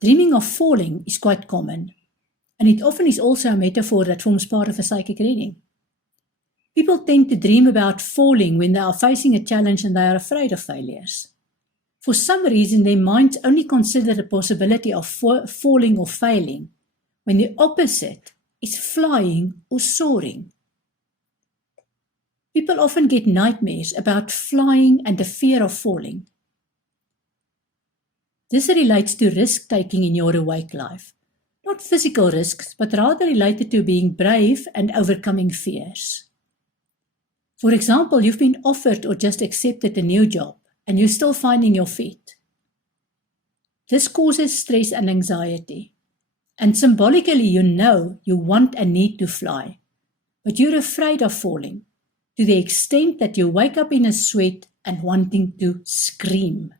Dreaming of falling is quite common, and it often is also a metaphor that forms part of a psychic reading. People tend to dream about falling when they are facing a challenge and they are afraid of failures. For some reason, their minds only consider the possibility of falling or failing, when the opposite is flying or soaring. People often get nightmares about flying and the fear of falling. This relates to risk-taking in your awake life. Not physical risks, but rather related to being brave and overcoming fears. For example, you've been offered or just accepted a new job, and you're still finding your feet. This causes stress and anxiety. And symbolically, you know you want and need to fly, but you're afraid of falling, to the extent that you wake up in a sweat and wanting to scream.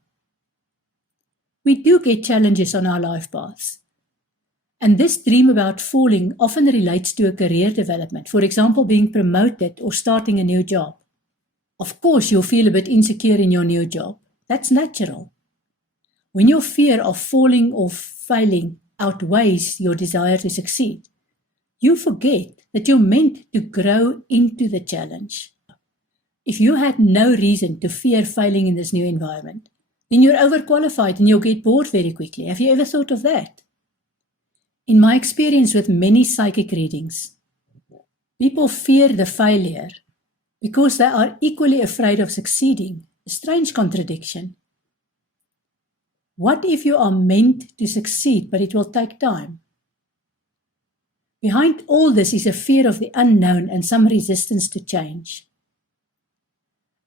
We do get challenges on our life paths. And this dream about falling often relates to a career development, for example, being promoted or starting a new job. Of course, you'll feel a bit insecure in your new job. That's natural. When your fear of falling or failing outweighs your desire to succeed, you forget that you're meant to grow into the challenge. If you had no reason to fear failing in this new environment, then you're overqualified and you'll get bored very quickly. Have you ever thought of that? In my experience with many psychic readings, people fear the failure because they are equally afraid of succeeding. A strange contradiction. What if you are meant to succeed, but it will take time? Behind all this is a fear of the unknown and some resistance to change.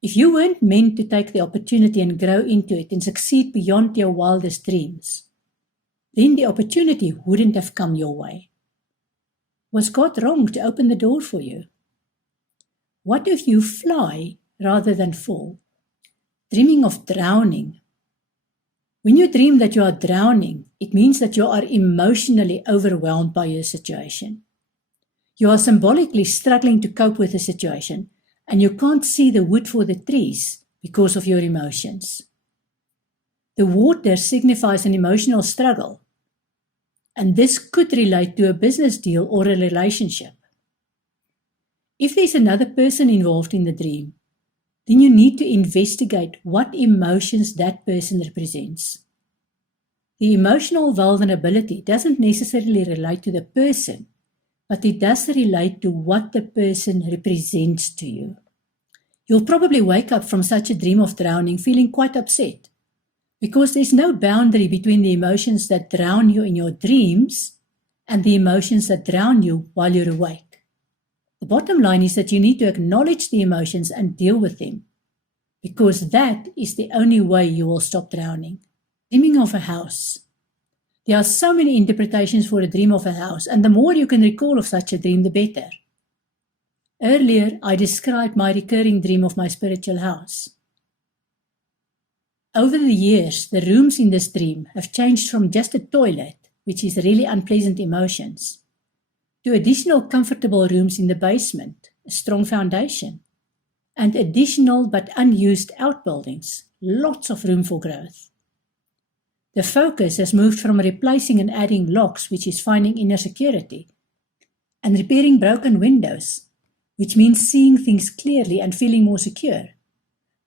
If you weren't meant to take the opportunity and grow into it and succeed beyond your wildest dreams, then the opportunity wouldn't have come your way. Was God wrong to open the door for you? What if you fly rather than fall? Dreaming of drowning. When you dream that you are drowning, it means that you are emotionally overwhelmed by your situation. You are symbolically struggling to cope with the situation, and you can't see the wood for the trees because of your emotions. The water signifies an emotional struggle, and this could relate to a business deal or a relationship. If there's another person involved in the dream, then you need to investigate what emotions that person represents. The emotional vulnerability doesn't necessarily relate to the person, but it does relate to what the person represents to you. You'll probably wake up from such a dream of drowning feeling quite upset, because there's no boundary between the emotions that drown you in your dreams and the emotions that drown you while you're awake. The bottom line is that you need to acknowledge the emotions and deal with them, because that is the only way you will stop drowning. Dreaming of a house. There are so many interpretations for a dream of a house, and the more you can recall of such a dream, the better. Earlier, I described my recurring dream of my spiritual house. Over the years, the rooms in this dream have changed from just a toilet, which is really unpleasant emotions, to additional comfortable rooms in the basement, a strong foundation, and additional but unused outbuildings, lots of room for growth. The focus has moved from replacing and adding locks, which is finding inner security, and repairing broken windows, which means seeing things clearly and feeling more secure,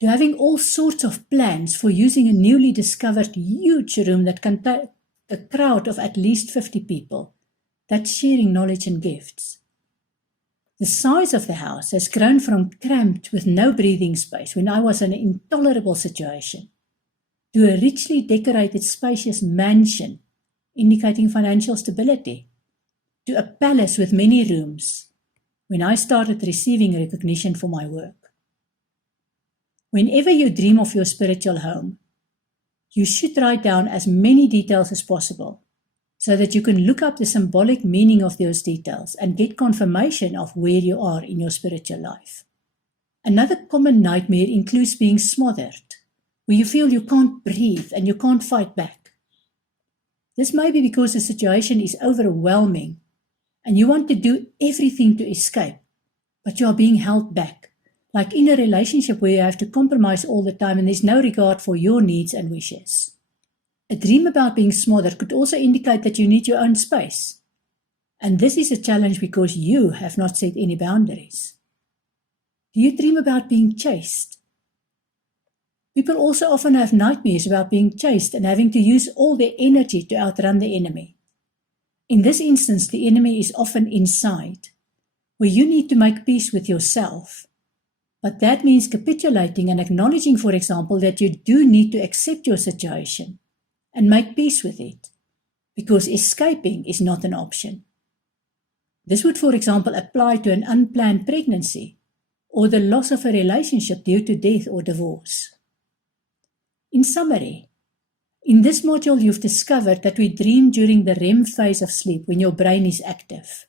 to having all sorts of plans for using a newly discovered huge room that can take a crowd of at least 50 people, that's sharing knowledge and gifts. The size of the house has grown from cramped with no breathing space when I was in an intolerable situation, to a richly decorated spacious mansion, indicating financial stability, to a palace with many rooms, when I started receiving recognition for my work. Whenever you dream of your spiritual home, you should write down as many details as possible, so that you can look up the symbolic meaning of those details and get confirmation of where you are in your spiritual life. Another common nightmare includes being smothered, where you feel you can't breathe and you can't fight back. This may be because the situation is overwhelming and you want to do everything to escape, but you are being held back, like in a relationship where you have to compromise all the time and there's no regard for your needs and wishes. A dream about being smothered could also indicate that you need your own space. And this is a challenge because you have not set any boundaries. Do you dream about being chased? People also often have nightmares about being chased and having to use all their energy to outrun the enemy. In this instance, the enemy is often inside, where you need to make peace with yourself. But that means capitulating and acknowledging, for example, that you do need to accept your situation and make peace with it, because escaping is not an option. This would, for example, apply to an unplanned pregnancy or the loss of a relationship due to death or divorce. In summary, in this module you've discovered that we dream during the REM phase of sleep when your brain is active.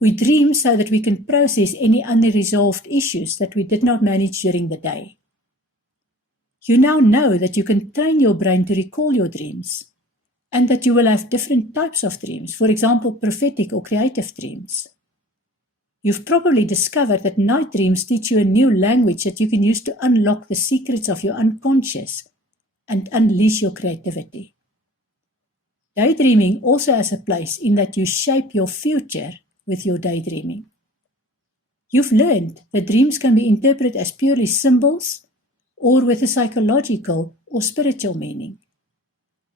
We dream so that we can process any unresolved issues that we did not manage during the day. You now know that you can train your brain to recall your dreams, and that you will have different types of dreams, for example, prophetic or creative dreams. You've probably discovered that night dreams teach you a new language that you can use to unlock the secrets of your unconscious and unleash your creativity. Daydreaming also has a place in that you shape your future with your daydreaming. You've learned that dreams can be interpreted as purely symbols or with a psychological or spiritual meaning.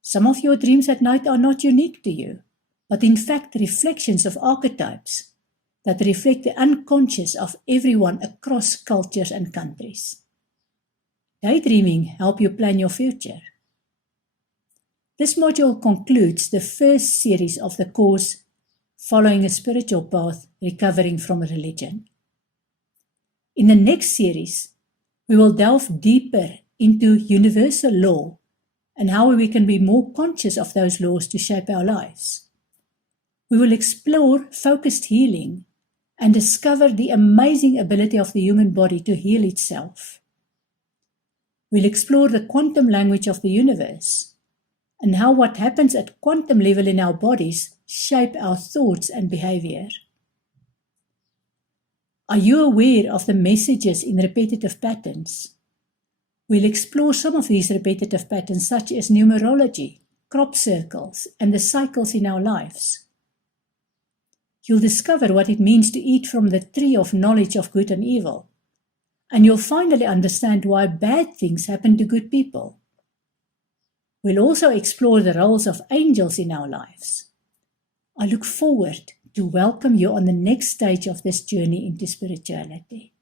Some of your dreams at night are not unique to you, but in fact reflections of archetypes that reflect the unconscious of everyone across cultures and countries. Daydreaming helps you plan your future. This module concludes the first series of the course, Following a Spiritual Path, Recovering from Religion. In the next series, we will delve deeper into universal law and how we can be more conscious of those laws to shape our lives. We will explore focused healing and discover the amazing ability of the human body to heal itself. We'll explore the quantum language of the universe and how what happens at quantum level in our bodies shape our thoughts and behavior. Are you aware of the messages in repetitive patterns? We'll explore some of these repetitive patterns such as numerology, crop circles, and the cycles in our lives. You'll discover what it means to eat from the tree of knowledge of good and evil, and you'll finally understand why bad things happen to good people. We'll also explore the roles of angels in our lives. I look forward to welcome you on the next stage of this journey into spirituality.